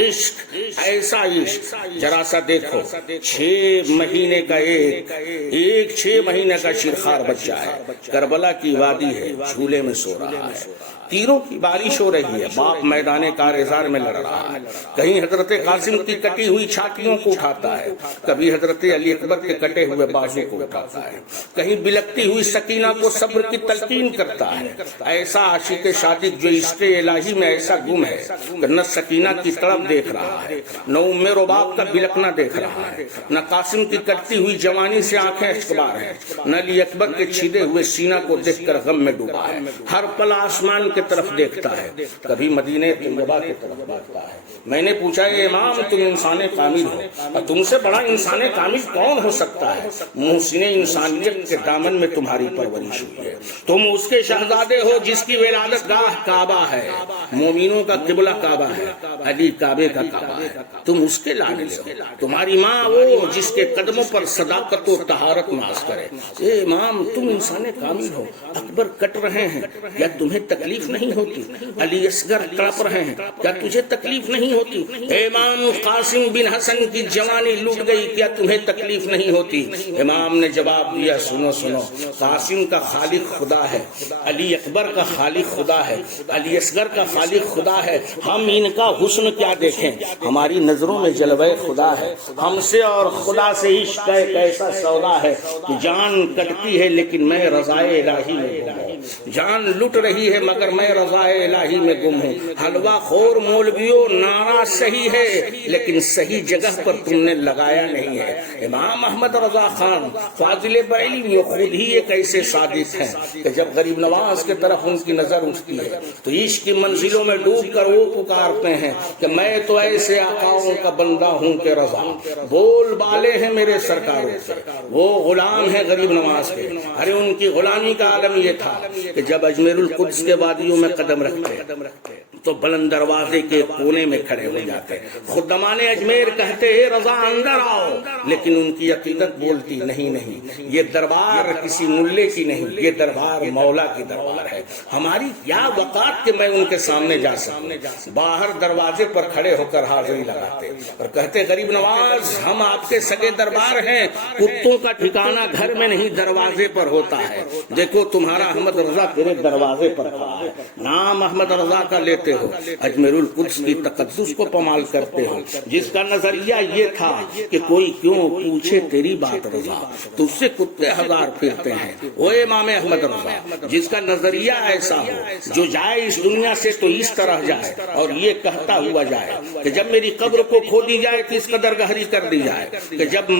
عشق، ایسا عشق، ذرا سا دیکھو، 6 مہینے کا ایک 6 مہینے کا شیرخوار بچہ ہے، کربلا کی وادی ہے، جھولے میں سو رہا ہے، تیروں کی بارش ہو رہی ہے، باپ میدان کارزار میں لڑ رہا ہے، کہیں حضرت قاسم کی کٹی ہوئی چھاتیوں کو اٹھاتا ہے، کبھی حضرت علی اکبر کے کٹے ہوئے بازو کو اٹھاتا ہے، کہیں بلکتی ہوئی سکینہ کو صبر کی تلقین کرتا ہے۔ ایسا عاشق صادق جو عشق الہی میں ایسا گم ہے کہ نہ سکینہ کی طرف دیکھ رہا ہے، نہ ام رباب کا بلکنا دیکھ رہا ہے، نہ قاسم کی کٹتی ہوئی جوانی سے آنکھیں اشکبار ہیں، نہ علی اکبر کے چھیدے ہوئے سینہ کو دیکھ کر غم میں ڈوبا ہے، ہر پل آسمان کی طرف دیکھتا ہے، کبھی مدینہ طیبہ کی طرف دیکھتا ہے۔ میں نے پوچھا اے امام تم انسان کامل ہو اور تم سے بڑا انسان کامل کون ہو سکتا ہے؟ محسن انسانیت کے دامن میں تمہاری پرورش ہوئی ہے، تم اس کے شہزادے ہو جس کی ولادت گاہ کعبہ ہے، مومنوں کا قبلہ کعبہ ہے، علی کعبے کا کعبہ ہے، تم اس کے لاڈلے ہو، تمہاری ماں وہ جس کے قدموں پر صداقت و طہارت ناز کرے۔ اے امام تم انسان کامل ہو، اکبر کٹ رہے ہیں کیا تمہیں تکلیف نہیں ہوتی؟ علی اصغر تڑپ رہے ہیں کیا تجھے تکلیف نہیں ہوتی؟ اے امام قاسم بن حسن کی جوانی لوٹ گئی کیا تمہیں تکلیف نہیں ہوتی؟ امام نے جواب دیا سنو سنو، قاسم کا خالق خدا ہے، علی اکبر کا خالق خدا ہے، علی اصغر کا خالق خدا ہے، ہم ان کا حسن کیا دیکھیں، ہماری نظروں میں جلوہ خدا ہے، ہم سے اور خدا سے عشق کا ایک ایسا سودا ہے کہ جان کٹتی ہے لیکن میں رضائے الہی میں گم ہوں، جان لٹ رہی ہے مگر میں رضائے الہی میں گم ہوں، حلوہ خور مولویوں نعرہ صحیح ہے لیکن صحیح جگہ پر تم نے لگایا نہیں ہے۔ امام احمد رضا خان فاضل بریلوی وہ خود ہی ایک ایسے صادق ہیں کہ جب غریب نواز کی طرف ان کی نظر اٹھتی ہے تو عشق کی منزلوں میں ڈوب کر وہ پکارتے ہیں کہ میں تو ایسے آقاؤں کا بندہ ہوں کہ رضا بول بالے ہیں میرے سرکاروں سے، وہ غلام ہیں غریب نواز کے۔ ارے ان کی غلامی کا عالم یہ تھا کہ جب اجمیر القدس کے وادیوں میں قدم رکھتے تو بلند دروازے کے کونے میں کھڑے ہو جاتے، خدامان اجمیر کہتے رضا اندر آؤ، لیکن ان کی عقیدت بولتی نہیں یہ دربار کسی ملے کی نہیں، یہ دربار مولا کی دربار ہے، ہماری کیا وقات کہ میں ان کے سامنے جا سکوں۔ باہر دروازے پر کھڑے ہو کر حاضری لگاتے اور کہتے غریب نواز ہم آپ کے سگے دربار ہیں، کتوں کا ٹھکانہ گھر میں نہیں دروازے پر ہوتا ہے، دیکھو تمہارا احمد رضا تیرے دروازے پر کھڑا ہے، نام احمد رضا کا لیتے ہو، اجمیر القدس کی تقدس کو پامال کرتے ہو، جس کا نظریہ یہ تھا کہ کوئی کیوں پوچھے تیری بات رضا تجھ سے کتے ہزار پھرتے ہیں، وہ امام احمد رضا جس کا نظریہ ایسا ہو جو جائے اس دنیا سے تو اس طرح جائے اور یہ کہتا ہوا جائے کہ جب میری قبر کو کھودی جائے تو اس قدر گہری کر دی جائے کہ جب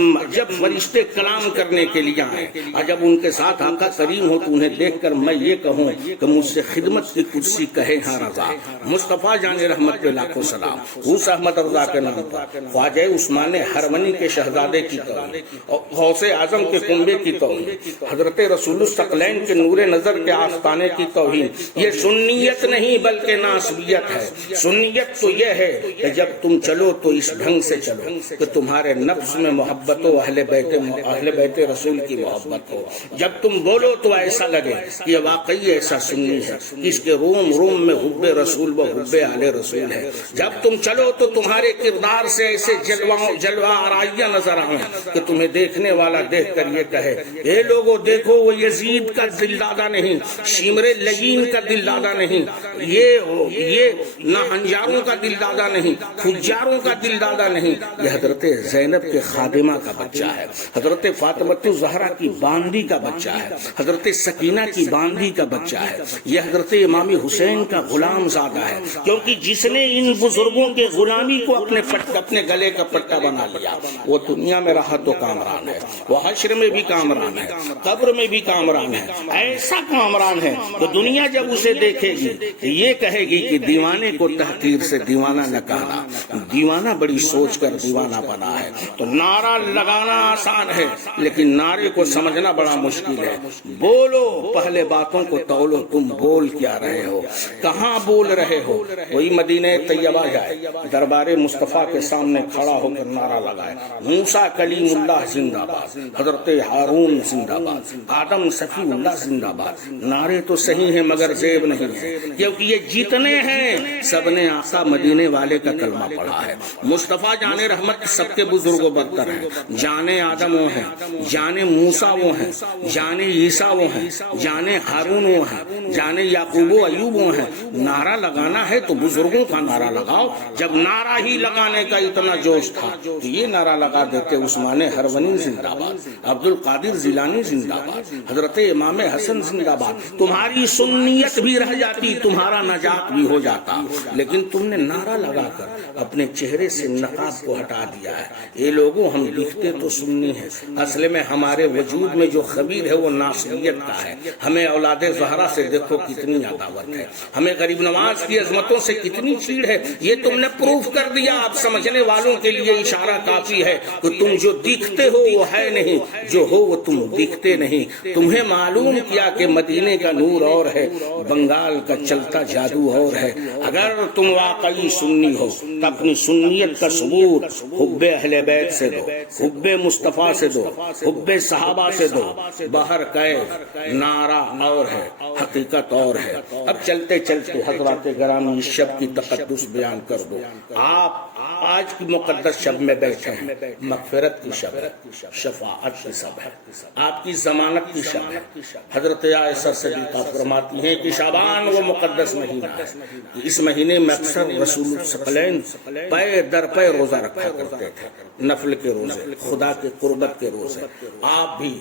فرشتے کلام کرنے کے لیے آئیں اور جب ان کے ساتھ آقا کریم ہو تو انہیں دیکھ کر میں یہ کہوں کہ مجھ سے خدمت کی کرسی کہے ہاں رضا۔ مصطفیٰ جان رحمت پہ لاکھوں سلام، اس احمد رضا کے نام پر خواجہ عثمان ہرمنی کے شہزادے کی توہین اور غوث اعظم کے کنبے کی توہین، حضرت رسول الثقلین کے نور نظر کے آستانے کی توہین، یہ سنیت نہیں بلکہ ناسبیت ہے۔ سنیت تو یہ ہے کہ جب تم چلو تو اس ڈھنگ سے چلو کہ تمہارے نفس میں محبت ہو، اہل بیت رسول کی محبت ہو، جب تم بولو تو ایسا لگے کہ یہ واقعی ایسا سنی ہے اس کے روم میں حب رسول و حب آل رسول ہے، جب تم چلو تو تمہارے کردار سے ایسے جلوہ آرائیاں نظر آئیں کہ تمہیں دیکھنے والا دیکھ کر یہ کہے اے لوگو دیکھو وہ یزید کا دل دادا نہیں، شیمر لعین کا دل دادا نہیں، یہ ناہنجاروں کا دل دادا نہیں، فجاروں کا دل دادا نہیں، یہ حضرت زینب کے خادمہ کا بچہ ہے، حضرت فاطمہ الزہرا کی باندی کا بچہ ہے، حضرت سکینہ کی باندی کا بچہ ہے، یہ حضرت امام حسین کا غلام زادہ ہے، کیونکہ جس نے ان بزرگوں کے غلامی کو اپنے گلے کا پٹا بنا لیا وہ دنیا میں رہا تو کامران ہے، وہ حشر میں بھی کامران ہے، قبر میں بھی کامران ہے، ایسا کامران ہے کہ دنیا جب اسے دیکھے گی یہ کہے گی کہ دیوانے کو تحقیر سے دیوانہ نہ کہنا، دیوانہ بڑی سوچ کر دیوانہ بنا ہے۔ تو نعرہ لگانا آسان ہے لیکن نعرے کو سمجھنا بڑا مشکل ہے۔ بولو پہلے باتوں کو تولو، تم بول کیا رہے ہو، کہاں بول رہے ہو۔ وہی مدینہ طیبہ جائے، دربار مصطفیٰ کے سامنے کھڑا ہو کر نعرہ لگائے موسیٰ کلیم اللہ زندہ باد، حضرت ہارون زندہ باد، آدم صفی اللہ زندہ باد۔ نعرے تو صحیح ہیں مگر زیب نہیں ہے، کیونکہ یہ جتنے ہیں سب نے آقا مدینے والے کا کلمہ پڑھا ہے۔ مصطفیٰ جان رحمت سب کے بزرگ و برتر ہیں، جانے آدم وہ ہیں، جانے موسیٰ وہ ہیں، جانے عیسیٰ وہ ہیں، جانے ہارون وہ ہیں، جانے یعقوب و ایوب وہ ہیں۔ نعرہ لگانا ہے تو بزرگوں کا نعرہ لگاؤ۔ جب نعرہ ہی لگانے کا اتنا جوش تھا تو یہ نعرہ لگا دیتے عثمان ہرونی زندہ باد، عبد القادر جیلانی زندہ باد، حضرت امام حسن زندہ باد۔ تمہاری سنیت بھی رہ جاتی، تمہارا نجات بھی ہو جاتا، لیکن تم نے نعرہ لگا کر اپنے چہرے سے نقاب کو ہٹا دیا ہے۔ یہ لوگوں ہم دکھتے تو سنی ہیں، اصل میں ہمارے وجود میں جو خبیر ہے وہ ناصریت کا ہے۔ ہمیں اولاد زہرا سے دیکھو کتنی عداوت ہے، ہمیں غریب نواز کی عظمتوں سے کتنی چیڑ ہے، یہ تم نے پروف کر دیا۔ آپ سمجھنے والوں کے لیے اشارہ کافی ہے کہ تم جو دیکھتے ہو وہ ہے نہیں، جو ہو وہ تم دیکھتے نہیں۔ تمہیں معلوم کیا کہ مدینے کا نور اور ہے، بنگال کا چلتا جادو اور ہے۔ اگر تم واقعی سنی ہو تو اپنی سنیت کا ثبوت حب اہل بیت سے دو، حب مصطفیٰ سے دو، حب صحابہ سے دو۔ باہر کیف نعرہ اور ہے، حقیقت اور ہے۔ اب چلتے چلتے حضرات گرامی اس شب کی تقدس بیان کر دو۔ آپ آج کی مقدس شب میں بیٹھے ہیں، مغفرت کی شب ہے، شفاعت کی شب ہے، آپ کی ضمانت کی شب ہے۔ حضرت عائشہ صدیقہ فرماتی ہیں کہ شعبان وہ مقدس مہینہ ہے کہ اس مہینے میں اکثر رسول الثقلین پے در پے روزہ رکھا کرتے تھے، نفل کے روزے، خدا کے قربت کے روزے۔ آپ بھی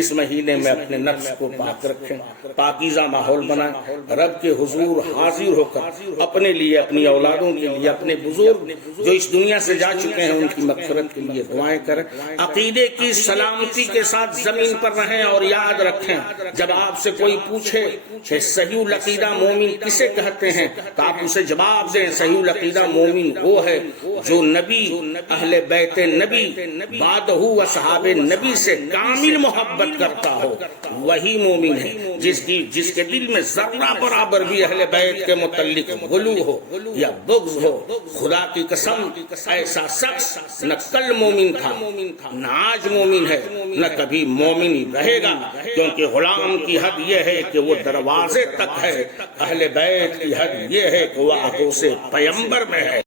اس مہینے میں اپنے نفس کو پاک رکھیں، پاکیزہ ماحول بنائیں، رب کے حضور حاضر ہو کر اپنے لیے، اپنی اولادوں کے لیے، اپنے بزرگ جو اس دنیا سے جا چکے ہیں ان کی مغفرت کے لیے دعائیں کریں۔ عقیدے کی سلامتی کے ساتھ زمین پر رہیں اور یاد رکھیں جب آپ سے کوئی پوچھے کہ صحیح العقیدہ مومن کسے کہتے ہیں تو آپ اسے جواب دیں صحیح العقیدہ مومن وہ ہے جو نبی، اہل بیت نبی، بعدہ اصحاب نبی سے کامل محبت کرتا ہو، وہی مومن ہے جس کے دل میں ذرہ برابر بھی اہل بیت کے متعلق غلو ہو یا بغض ہو۔ خدا کی قسم ایسا شخص نہ کل مومن تھا، نہ آج مومن ہے، نہ کبھی مومن رہے گا، کیونکہ غلام کی حد یہ ہے کہ وہ دروازے تک ہے، اہل بیت کی حد یہ ہے کہ وہ عطوس پیمبر میں ہے۔